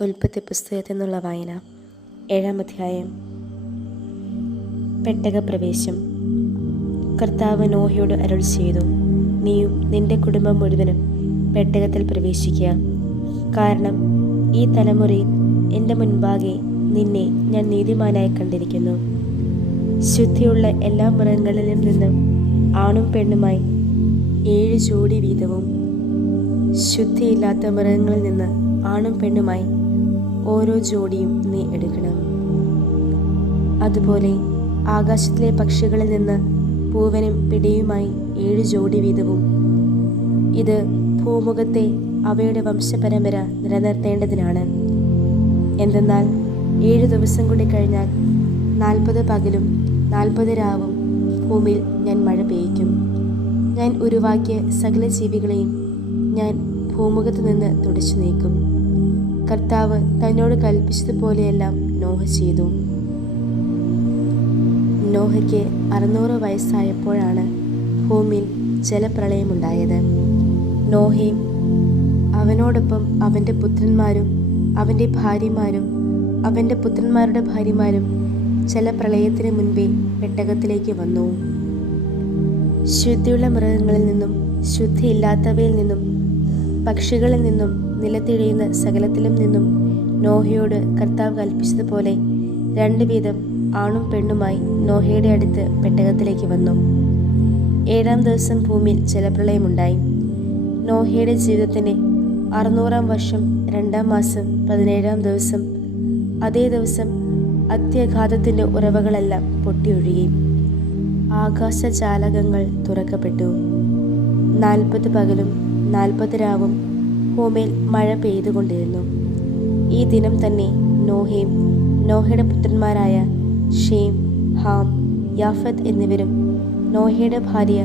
ഉൽപ്പത്തി പുസ്തകത്തിൽ നിന്നുള്ള വായന. ഏഴാം അധ്യായം. പെട്ടകപ്രവേശം. കർത്താവ് നോഹയോട് അരുൾ ചെയ്തു നീയും നിന്റെ കുടുംബം മുഴുവനും പെട്ടകത്തിൽ പ്രവേശിക്കുക. കാരണം ഈ തലമുറയിൽ എന്റെ മുൻപാകെ നിന്നെ ഞാൻ നീതിമാനായി കണ്ടിരിക്കുന്നു. ശുദ്ധിയുള്ള എല്ലാ മൃഗങ്ങളിലും നിന്നും ആണും പെണ്ണുമായി ഏഴ് ജോഡി വീതവും ശുദ്ധിയില്ലാത്ത മൃഗങ്ങളിൽ നിന്ന് ആണും പെണ്ണുമായി ഓരോ ജോഡിയും നീ എടുക്കണം. അതുപോലെ ആകാശത്തിലെ പക്ഷികളിൽ നിന്ന് പൂവനും പിടിയുമായി ഏഴ് ജോഡി വീതവും. ഇത് ഭൂമുഖത്തെ അവയുടെ വംശപരമ്പര നിലനിർത്തേണ്ടതിനാണ്. എന്തെന്നാൽ ഏഴ് ദിവസം കൂടി കഴിഞ്ഞാൽ നാൽപ്പത് പകലും നാൽപ്പത് രാവും ഭൂമിയിൽ ഞാൻ മഴ പെയ്യ്ക്കും. ഞാൻ ഉരുവാക്കിയ സകല ജീവികളെയും ഞാൻ ഭൂമുഖത്ത് നിന്ന് തുടച്ചു നീക്കും. കർത്താവ് തന്നോട് കൽപ്പിച്ചതുപോലെയെല്ലാം നോഹ ചെയ്തു. നോഹയ്ക്ക് അറുന്നൂറ് വയസ്സായപ്പോഴാണ് ഭൂമിയിൽ ജലപ്രളയമുണ്ടായത്. നോഹയും അവനോടൊപ്പം അവന്റെ പുത്രന്മാരും അവന്റെ ഭാര്യമാരും അവന്റെ പുത്രന്മാരുടെ ഭാര്യമാരും ജലപ്രളയത്തിന് മുൻപേ പെട്ടകത്തിലേക്ക് വന്നു. ശുദ്ധിയുള്ള മൃഗങ്ങളിൽ നിന്നും ശുദ്ധിയില്ലാത്തവയിൽ നിന്നും പക്ഷികളിൽ നിന്നും നിലത്തിഴയുന്ന സകലത്തിലും നിന്നും നോഹയോട് കർത്താവ് കൽപ്പിച്ചതുപോലെ രണ്ടു വീതം ആണും പെണ്ണുമായി നോഹയുടെ അടുത്ത് പെട്ടകത്തിലേക്ക് വന്നു. ഏഴാം ദിവസം ഭൂമിയിൽ ജലപ്രളയമുണ്ടായി. നോഹയുടെ ജീവിതത്തിന് അറുന്നൂറാം വർഷം രണ്ടാം മാസം പതിനേഴാം ദിവസം അതേ ദിവസം അത്യഘാതത്തിന്റെ ഉറവകളെല്ലാം പൊട്ടിയൊഴുകി. ആകാശജാലകങ്ങൾ തുറക്കപ്പെട്ടു. നാൽപ്പത് പകലും നാൽപ്പത് രാവും ഭൂമിയിൽ മഴ പെയ്തുകൊണ്ടിരുന്നു. ഈ ദിനം തന്നെ നോഹയും നോഹയുടെ പുത്രന്മാരായ ഷേം ഹാം യാഫത്ത് എന്നിവരും നോഹയുടെ ഭാര്യ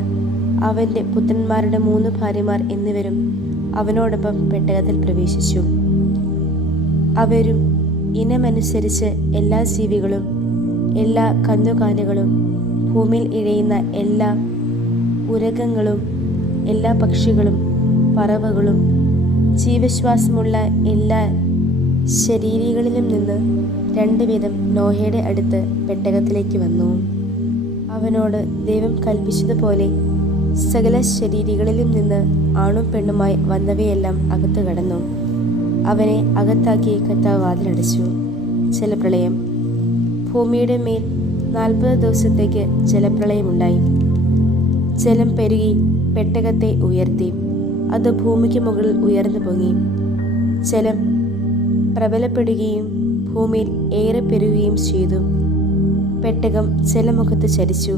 അവന്റെ പുത്രന്മാരുടെ മൂന്ന് ഭാര്യമാർ എന്നിവരും അവനോടൊപ്പം പെട്ടകത്തിൽ പ്രവേശിച്ചു. അവരും ഇനമനുസരിച്ച് എല്ലാ ജീവികളും എല്ലാ കന്നുകാലികളും ഭൂമിയിൽ ഇഴയുന്ന എല്ലാ ഉരകങ്ങളും എല്ലാ പക്ഷികളും പറവകളും ജീവശ്വാസമുള്ള എല്ലാ ശരീരികളിലും നിന്ന് രണ്ട് വീതം നോഹയുടെ അടുത്ത് പെട്ടകത്തിലേക്ക് വന്നു. അവനോട് ദൈവം കൽപ്പിച്ചതുപോലെ സകല ശരീരികളിലും നിന്ന് ആണും പെണ്ണുമായി വന്നവയെല്ലാം അകത്തു കടന്നു. അവനെ അകത്താക്കി കത്താവ് വാതിലടച്ചു. ജലപ്രളയം. ഭൂമിയുടെ മേൽ നാൽപ്പത് ദിവസത്തേക്ക് ജലപ്രളയമുണ്ടായി. ജലം പെരുകി പെട്ടകത്തെ ഉയർത്തി. അത് ഭൂമിക്ക് മുകളിൽ ഉയർന്നു പൊങ്ങി. ജലം പ്രബലപ്പെടുകയും ഭൂമിയിൽ ഏറെ പെരുകുകയും ചെയ്തു. പെട്ടകം ജലമുഖത്ത് ചരിച്ചു.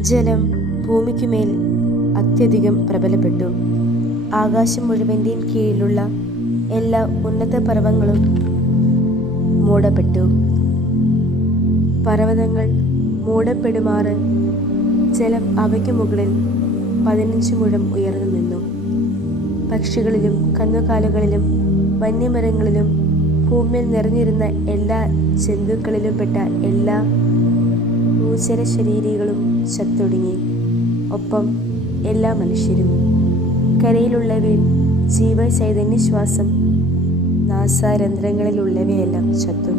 ജലം ഭൂമിക്കുമേൽ അത്യധികം പ്രബലപ്പെട്ടു. ആകാശം മുഴുവന്റെയും കീഴിലുള്ള എല്ലാ ഉന്നത പർവങ്ങളും മൂടപ്പെട്ടു. പർവതങ്ങൾ മൂടപ്പെടുമാറ്. ജലം അവയ്ക്ക് മുകളിൽ പതിനഞ്ച് മുഴം ഉയർന്നു നിന്നു. പക്ഷികളിലും കന്നുകാലുകളിലും വന്യമരങ്ങളിലും ഭൂമിയിൽ നിറഞ്ഞിരുന്ന എല്ലാ ജന്തുക്കളിലും പെട്ട എല്ലാ ഭൂചര ശരീരികളും ചത്തൊടുങ്ങി. ഒപ്പം എല്ലാ മനുഷ്യരും. കരയിലുള്ളവയിൽ ജീവചൈതന്യശ്വാസം നാസാരന്ധ്രങ്ങളിലുള്ളവയെല്ലാം ചത്തു.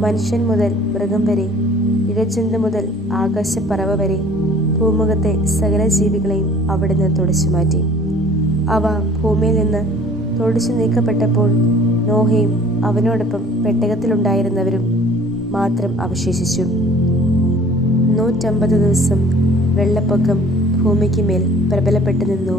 മനുഷ്യൻ മുതൽ മൃഗം വരെ ഇഴജന്തു മുതൽ ആകാശപ്പറവ വരെ ഭൂമുഖത്തെ സകല ജീവികളെയും അവിടുന്ന് തുടച്ചു മാറ്റി അവ ഭൂമിയിൽ നിന്ന് തൊടിച്ചു നീക്കപ്പെട്ടപ്പോൾ നോഹയും അവനോടൊപ്പം പെട്ടകത്തിലുണ്ടായിരുന്നവരും മാത്രം അവശേഷിച്ചു. നൂറ്റമ്പത് ദിവസം വെള്ളപ്പൊക്കം ഭൂമിക്ക് മേൽ പ്രബലപ്പെട്ടു നിന്നു